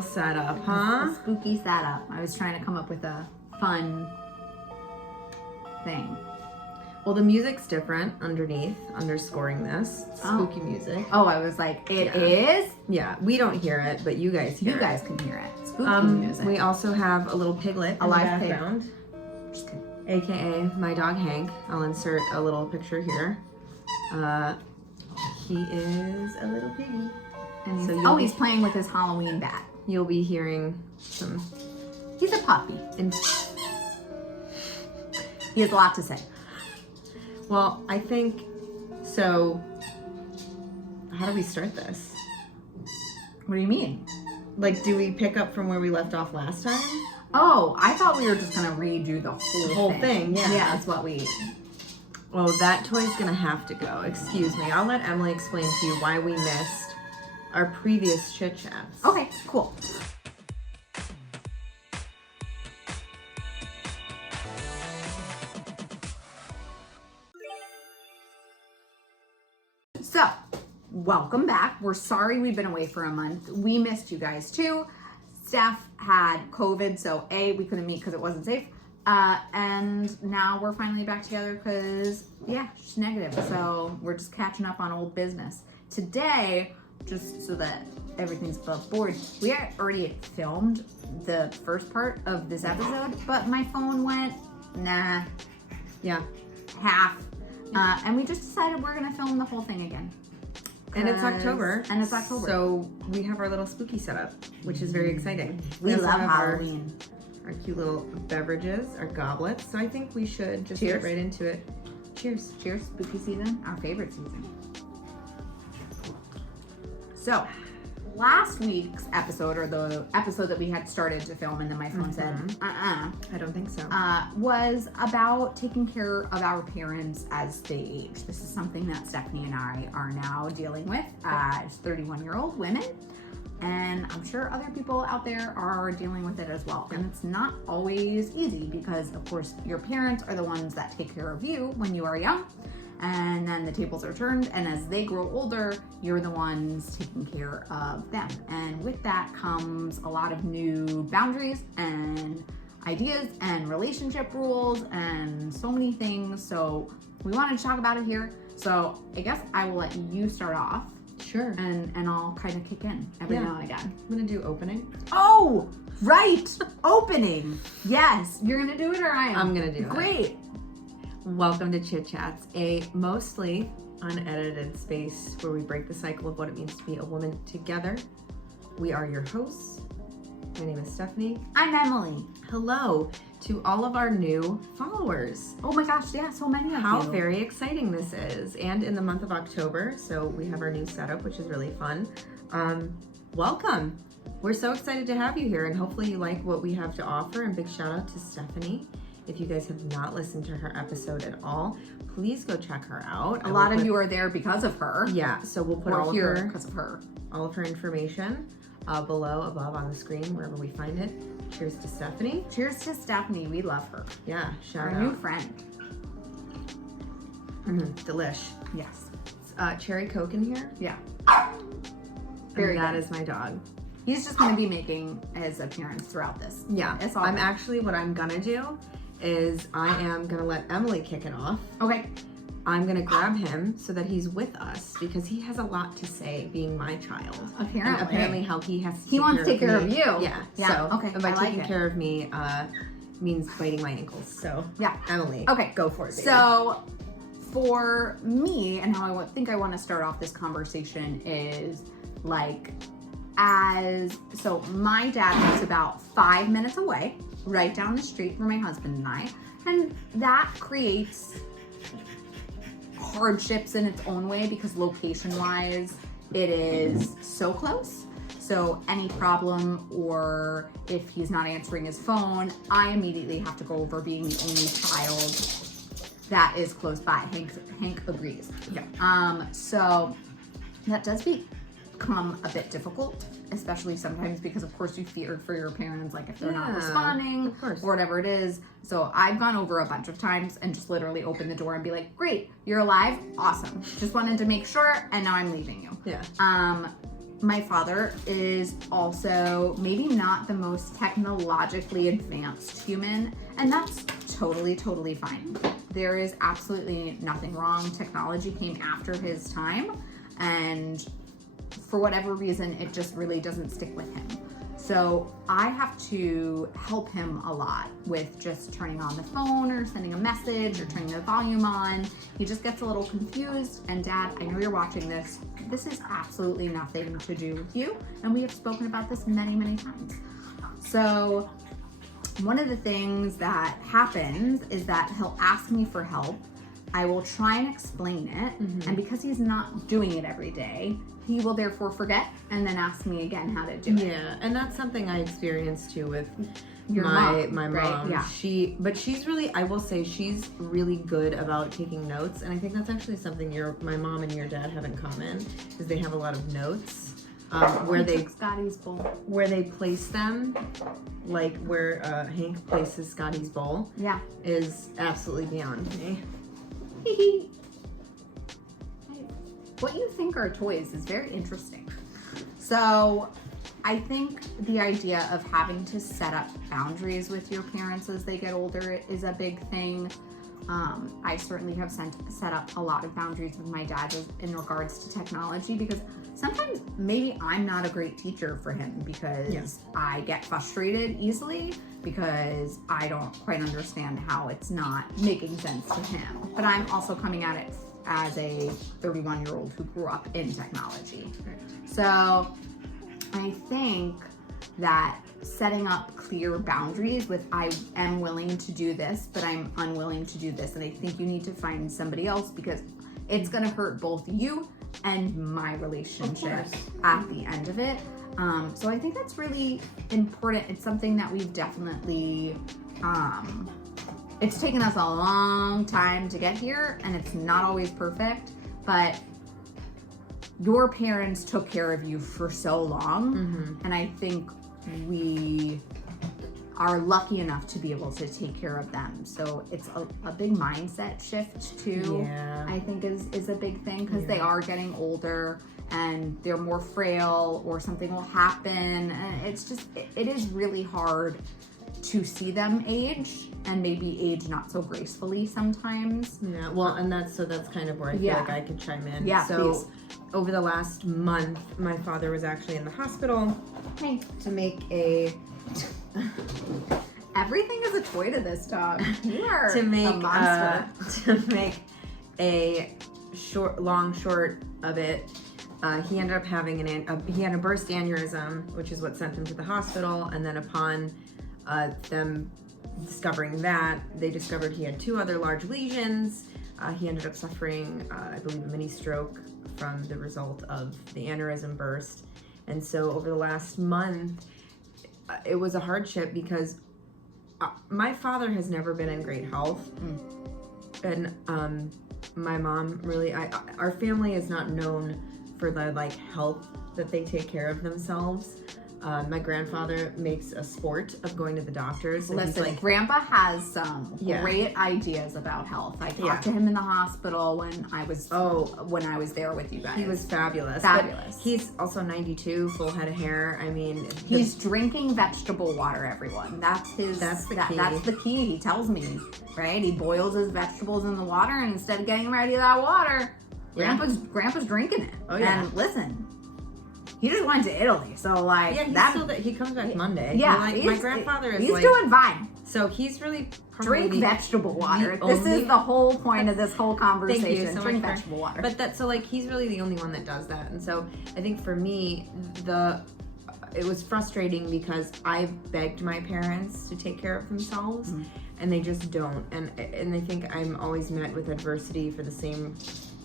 little setup, huh? A spooky setup. I was trying to come up with a fun thing. Well, the music's different underneath, underscoring this. Spooky music. Oh, I was like, it is? Yeah, we don't hear it, but you guys hear it. You guys can hear it. Spooky music. We also have a little piglet in the live pig. background. Just kidding. AKA my dog Hank. I'll insert a little picture here. He is a little piggy. And he's playing with his Halloween bat. You'll be hearing some... He's a puppy. He has a lot to say. Well, I think, so, how do we start this? What do you mean? Like, do we pick up from where we left off last time? Oh, I thought we were just going to redo the whole thing. Yeah. Yeah, that's what we... Oh, that toy's gonna have to go. Excuse me. I'll let Emily explain to you why we missed our previous Chit Chats. Okay, cool. So, welcome back. We're sorry we've been away for a month. We missed you guys too. Steph had COVID, so A, we couldn't meet because it wasn't safe. And now we're finally back together because, yeah, she's negative. So we're just catching up on old business. Today, just so that everything's above board, we already filmed the first part of this episode, but my phone went, nah, Yeah. half. And we just decided we're going to film the whole thing again. And it's October. And it's October. So we have our little spooky setup, which is very exciting. We also love have Halloween. Our cute little beverages, our goblets. So I think we should just get right into it. Cheers. Cheers, spooky season, our favorite season. So, last week's episode, or the episode that we had started to film and then my phone said, I don't think so. was about taking care of our parents as they age. This is something that Stephanie and I are now dealing with as 31-year-old women. And I'm sure other people out there are dealing with it as well. And it's not always easy because, of course, your parents are the ones that take care of you when you are young. And then the tables are turned. And as they grow older, you're the ones taking care of them. And with that comes a lot of new boundaries and ideas and relationship rules and so many things. So we wanted to talk about it here. So I guess I will let you start off. Sure. And I'll kind of kick in every now and again. I'm gonna do opening. Oh, right. Opening. Yes. You're gonna do it or I am? I'm gonna do it. Great. Welcome to Chit Chats, a mostly unedited space where we break the cycle of what it means to be a woman together. We are your hosts. My name is Stephanie. I'm Emily. Hello to all of our new followers. Oh my gosh, yeah, so many of you. How very exciting this is. And in the month of October, so we have our new setup, which is really fun. Welcome. We're so excited to have you here, and hopefully you like what we have to offer. And big shout out to Stephanie. If you guys have not listened to her episode at all, please go check her out. A lot of you are there because of her. Yeah, so we'll put all here because of her. All of her information below, above on the screen, wherever we find it. Cheers to Stephanie. Cheers to Stephanie. We love her. Yeah, shout out. Our new friend. Delish. Yes. Cherry Coke in here. Yeah. Very good. That is my dog. He's just going to be making his appearance throughout this. Yeah. It's all I'm good. actually, what I'm going to do is I am going to let Emily kick it off. Okay. I'm going to grab him so that he's with us because he has a lot to say being my child. Apparently. And apparently how he has to wants to take care of you. Yeah. Yeah. So okay. by taking care of me means biting my ankles. So yeah. Emily. Okay. Go for it, baby. So for me and how I think I want to start off this conversation is like so my dad lives about 5 minutes away, right down the street from my husband and I. And that creates hardships in its own way because location-wise, it is so close. So any problem or if he's not answering his phone, I immediately have to go over being the only child that is close by. Hank agrees. Yeah. So that does become a bit difficult, especially sometimes because of course you fear for your parents, like if they're not responding or whatever it is. So I've gone over a bunch of times and just literally opened the door and be like, great, you're alive, awesome. Just wanted to make sure, and now I'm leaving you. Yeah. my father is also maybe not the most technologically advanced human, and that's totally fine. There is absolutely nothing wrong. Technology came after his time, and for whatever reason, it just really doesn't stick with him. So I have to help him a lot with just turning on the phone or sending a message or turning the volume on. He just gets a little confused. And Dad, I know you're watching this. This is absolutely nothing to do with you. And we have spoken about this many times. So one of the things that happens is that he'll ask me for help. I will try and explain it. And because he's not doing it every day, he will therefore forget and then ask me again how to do it. Yeah, and that's something I experienced too with my mom. Right? Yeah. She's really, I will say, she's really good about taking notes, and I think that's actually something my mom and your dad have in common, is they have a lot of notes where they Scotty's bowl, where they place them, like where Hank places Scotty's bowl. Yeah, is absolutely beyond me. What you think are toys is very interesting. So I think the idea of having to set up boundaries with your parents as they get older is a big thing. I certainly have set up a lot of boundaries with my dad in regards to technology, because sometimes maybe I'm not a great teacher for him because I get frustrated easily because I don't quite understand how it's not making sense to him. But I'm also coming at it as a 31-year-old who grew up in technology. So I think that setting up clear boundaries with, I am willing to do this, but I'm unwilling to do this. And I think you need to find somebody else, because it's going to hurt both you and my relationship at the end of it. So I think that's really important. It's something that we've definitely, it's taken us a long time to get here, and it's not always perfect, but your parents took care of you for so long, and I think we are lucky enough to be able to take care of them. So it's a big mindset shift too. I think is a big thing, because they are getting older and they're more frail, or something will happen, and it's just, it is really hard to see them age, and maybe age not so gracefully sometimes. Yeah, well, and that's kind of where I feel like I could chime in. Yeah, so please. Over the last month, my father was actually in the hospital to make a everything is a toy to this dog. You are to make a monster. To make a long short of it. He ended up having he had a burst aneurysm, which is what sent him to the hospital. And then upon them discovering that, they discovered he had 2 other large lesions. He ended up suffering, I believe, a mini stroke from the result of the aneurysm burst. And so over the last month, it was a hardship, because my father has never been in great health. And my mom really, our family is not known for the health that they take care of themselves. My grandfather makes a sport of going to the doctors. Listen, Grandpa has some great ideas about health. I talked to him in the hospital when I was there with you guys. He was fabulous. Fabulous. But he's also 92, full head of hair. I mean, he's drinking vegetable water, everyone. That's the key. That's the key. He tells me, right? He boils his vegetables in the water, and instead of getting ready that water, Grandpa's drinking it. Oh yeah. And listen, he just went to Italy, so he comes back Monday. Yeah, my grandfather is doing fine. So he's really drink vegetable water. This is the whole point of this whole conversation. Thank you so drink much vegetable water. But he's really the only one that does that. And so I think for me, it was frustrating, because I begged my parents to take care of themselves, and they just don't. And I think I'm always met with adversity for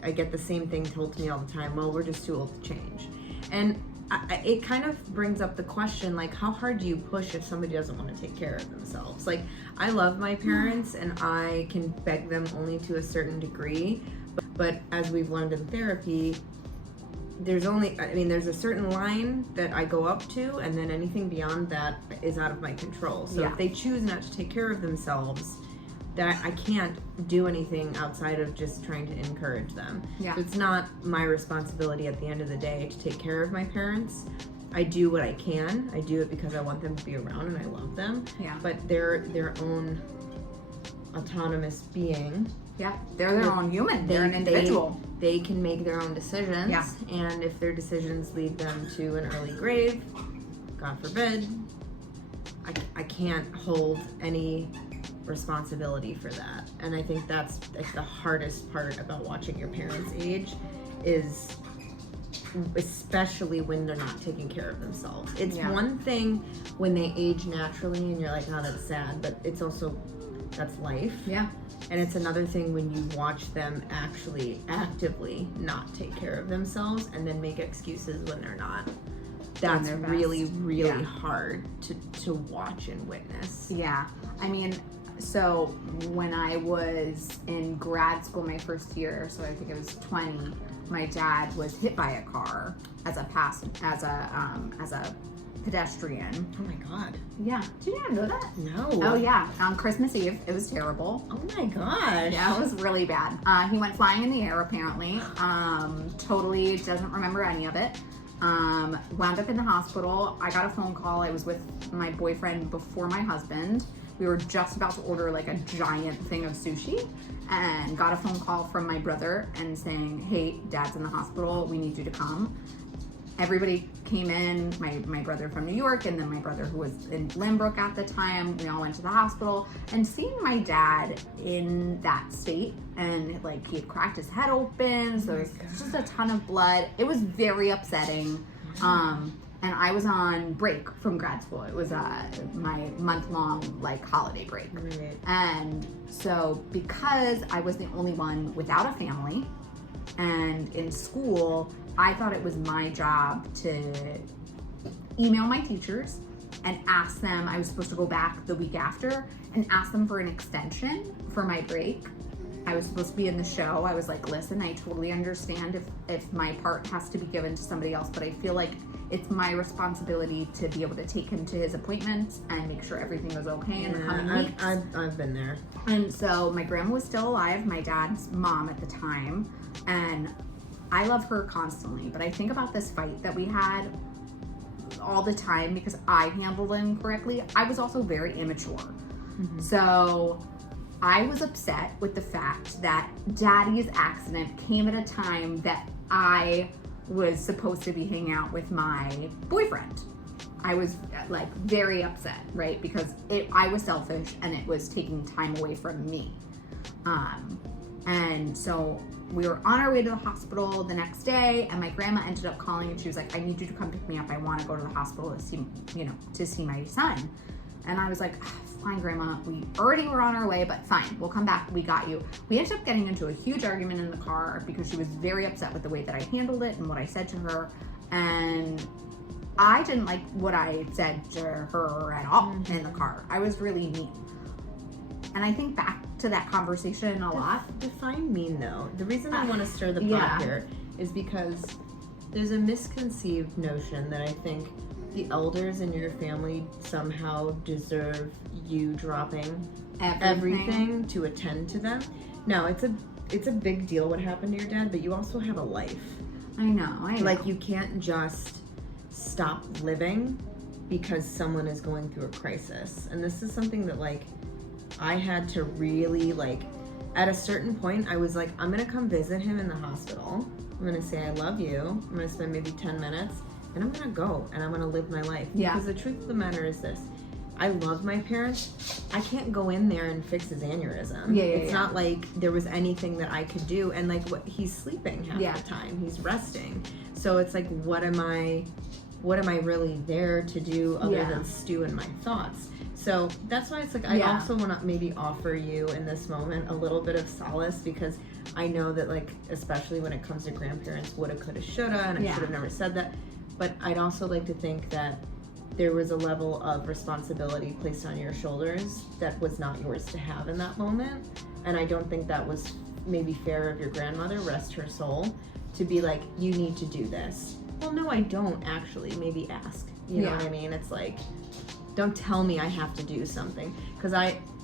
I get the same thing told to me all the time. Well, we're just too old to change. And it kind of brings up the question, how hard do you push if somebody doesn't want to take care of themselves? I love my parents, and I can beg them only to a certain degree. But as we've learned in therapy, there's a certain line that I go up to, and then anything beyond that is out of my control. So if they choose not to take care of themselves, that I can't do anything outside of just trying to encourage them. Yeah. So it's not my responsibility at the end of the day to take care of my parents. I do what I can. I do it because I want them to be around and I love them. Yeah. But they're their own autonomous being. Yeah, they're their own human. They're an individual. They can make their own decisions. Yeah. And if their decisions lead them to an early grave, God forbid, I can't hold any responsibility for that. And I think that's like the hardest part about watching your parents age, is especially when they're not taking care of themselves. It's one thing when they age naturally and you're like, oh, that's sad, but it's also, that's life. Yeah. And it's another thing when you watch them actually actively not take care of themselves and then make excuses when they're not. That's really, really hard to watch and witness. Yeah. I mean, so when I was in grad school my first year, so I think it was 20, my dad was hit by a car as a pedestrian. Oh my God. Yeah. Did you not know that? No. Oh yeah. On Christmas Eve. It was terrible. Oh my gosh. Yeah, it was really bad. He went flying in the air apparently. Totally doesn't remember any of it. Wound up in the hospital. I got a phone call. I was with my boyfriend before my husband. We were just about to order like a giant thing of sushi and got a phone call from my brother and saying, hey, Dad's in the hospital. We need you to come. Everybody came in, my brother from New York and then my brother who was in Lynbrook at the time. We all went to the hospital, and seeing my dad in that state and like he had cracked his head open, so there was just a ton of blood. It was very upsetting. And I was on break from grad school. It was my month-long like holiday break. Right. And so because I was the only one without a family and in school, I thought it was my job to email my teachers and ask them. I was supposed to go back the week after and ask them for an extension for my break. I was supposed to be in the show. I was like, listen, I totally understand if my part has to be given to somebody else, but I feel like it's my responsibility to be able to take him to his appointments and make sure everything was okay in the coming weeks. I've been there. And so my grandma was still alive, my dad's mom at the time, and I love her constantly, but I think about this fight that we had all the time because I handled it incorrectly. I was also very immature. Mm-hmm. So I was upset with the fact that Daddy's accident came at a time that I was supposed to be hanging out with my boyfriend. I was like very upset, right? Because I was selfish and it was taking time away from me. And so we were on our way to the hospital the next day, and my grandma ended up calling and she was like, I need you to come pick me up. I want to go to the hospital to see my son. And I was like, fine, Grandma, we already were on our way, but fine, we'll come back, we got you. We ended up getting into a huge argument in the car because she was very upset with the way that I handled it and what I said to her. And I didn't like what I said to her at all in the car. I was really mean. And I think back to that conversation a lot. Define mean though. The reason I want to stir the pot here is because there's a misconceived notion that I think the elders in your family somehow deserve you dropping everything to attend to them. No, it's a big deal what happened to your dad, but you also have a life. I know. Like, you can't just stop living because someone is going through a crisis. And this is something that like I had to really like, at a certain point I was like, I'm gonna come visit him in the hospital. I'm gonna say I love you. I'm gonna spend maybe 10 minutes and I'm gonna go and I'm gonna live my life. Yeah. Because the truth of the matter is this: I love my parents. I can't go in there and fix his aneurysm. It's not like there was anything that I could do. And like, he's sleeping half the time. He's resting. So it's like, what am I really there to do other than stew in my thoughts? So that's why it's like, I also want to maybe offer you in this moment a little bit of solace, because I know that like, especially when it comes to grandparents, woulda, coulda, shoulda, and I should have never said that. But I'd also like to think that there was a level of responsibility placed on your shoulders that was not yours to have in that moment. And I don't think that was maybe fair of your grandmother, rest her soul, to be like, you need to do this. Well, no, I don't actually. Maybe ask. You know what I mean? It's like, don't tell me I have to do something. Because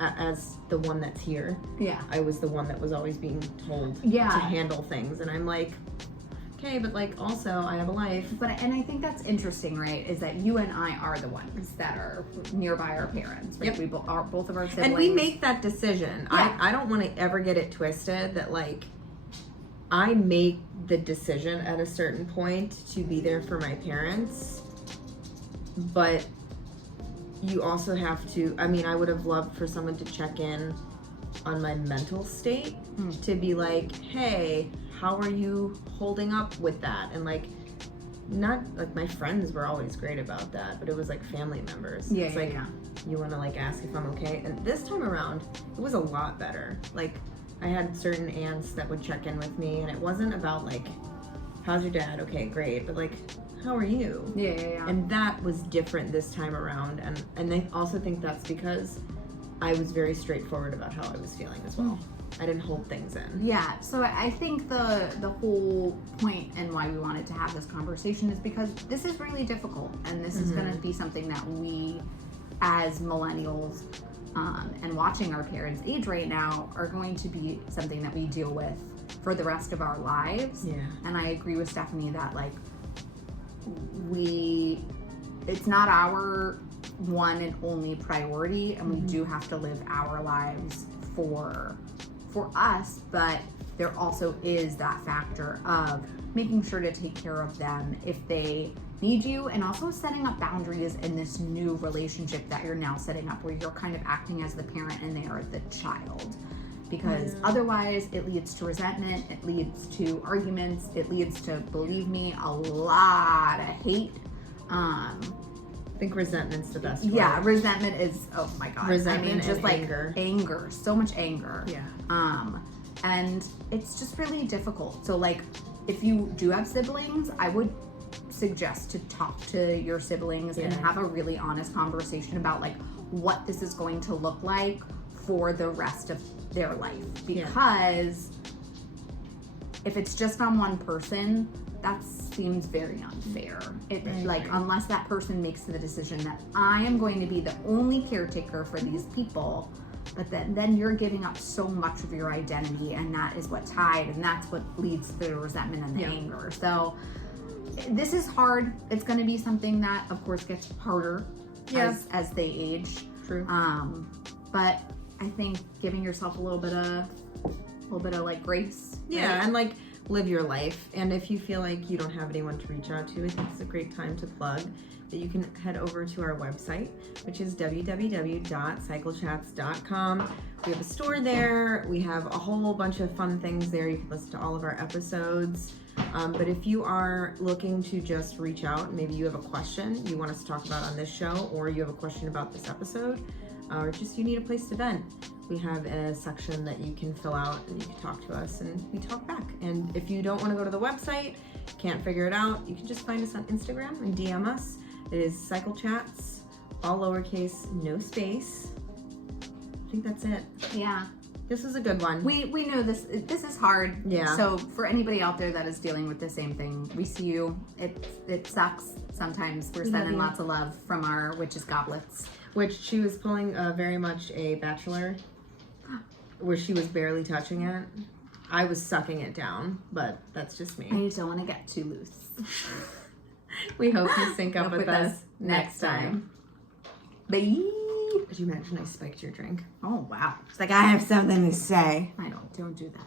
as the one that's here, Yeah. I was the one that was always being told Yeah. to handle things, and I'm like, okay, but like also I have a life. And I think that's interesting, right? Is that you and I are the ones that are nearby our parents. Right? Yep. We are both of our siblings. And we make that decision. Yeah. I don't want to ever get it twisted that like I make the decision at a certain point to be there for my parents, but you also have to, I mean, I would have loved for someone to check in on my mental state, to be like, hey, how are you holding up with that? And like, not like my friends were always great about that, but it was like family members. Yeah, it's yeah, like, yeah. you want to like ask if I'm okay. And this time around, it was a lot better. Like, I had certain aunts that would check in with me, and it wasn't about like, how's your dad? Okay, great. But like, how are you? Yeah. And that was different this time around. And I also think that's because I was very straightforward about how I was feeling as well. I didn't hold things in. Yeah, so I think the whole point and why we wanted to have this conversation is because this is really difficult, and this is going to be something that we, as millennials, and watching our parents age right now, are going to be something that we deal with for the rest of our lives. Yeah. And I agree with Stephanie that like it's not our one and only priority, and we do have to live our lives for us, but there also is that factor of making sure to take care of them if they need you, and also setting up boundaries in this new relationship that you're now setting up, where you're kind of acting as the parent and they are the child, because otherwise it leads to resentment, it leads to arguments, it leads to, believe me, a lot of hate. I think resentment's the best word. Yeah, resentment is, oh my god. Resentment, I mean, just and like anger. So much anger. Yeah. And it's just really difficult. So like, if you do have siblings, I would suggest to talk to your siblings and have a really honest conversation about like what this is going to look like for the rest of their life. Because if it's just on one person, that seems very unfair. Unless that person makes the decision that I am going to be the only caretaker for these people, but then you're giving up so much of your identity, and that is what tied, and that's what leads to the resentment and the anger. So this is hard. It's going to be something that, of course, gets harder as they age. True. But I think giving yourself a little bit of like grace. Yeah, and like live your life. And if you feel like you don't have anyone to reach out to, I think it's a great time to plug that you can head over to our website, which is www.cyclechats.com. We have a store there. We have a whole bunch of fun things there. You can listen to all of our episodes. But if you are looking to just reach out, maybe you have a question you want us to talk about on this show, or you have a question about this episode, or just you need a place to vent, we have a section that you can fill out and you can talk to us and we talk back. And if you don't want to go to the website, can't figure it out, you can just find us on Instagram and DM us. It is Cycle Chats, all lowercase, no space. I think that's it. Yeah. This is a good one. We know this is hard. Yeah. So for anybody out there that is dealing with the same thing, we see you. It sucks sometimes. We're sending lots of love from our witches goblets. Which she was pulling very much a Bachelor, where she was barely touching it. I was sucking it down, but that's just me. I just don't want to get too loose. We hope you sync up with us next time. Bye. Could you imagine I spiked your drink? Oh wow. It's like, I have something to say. Don't do that.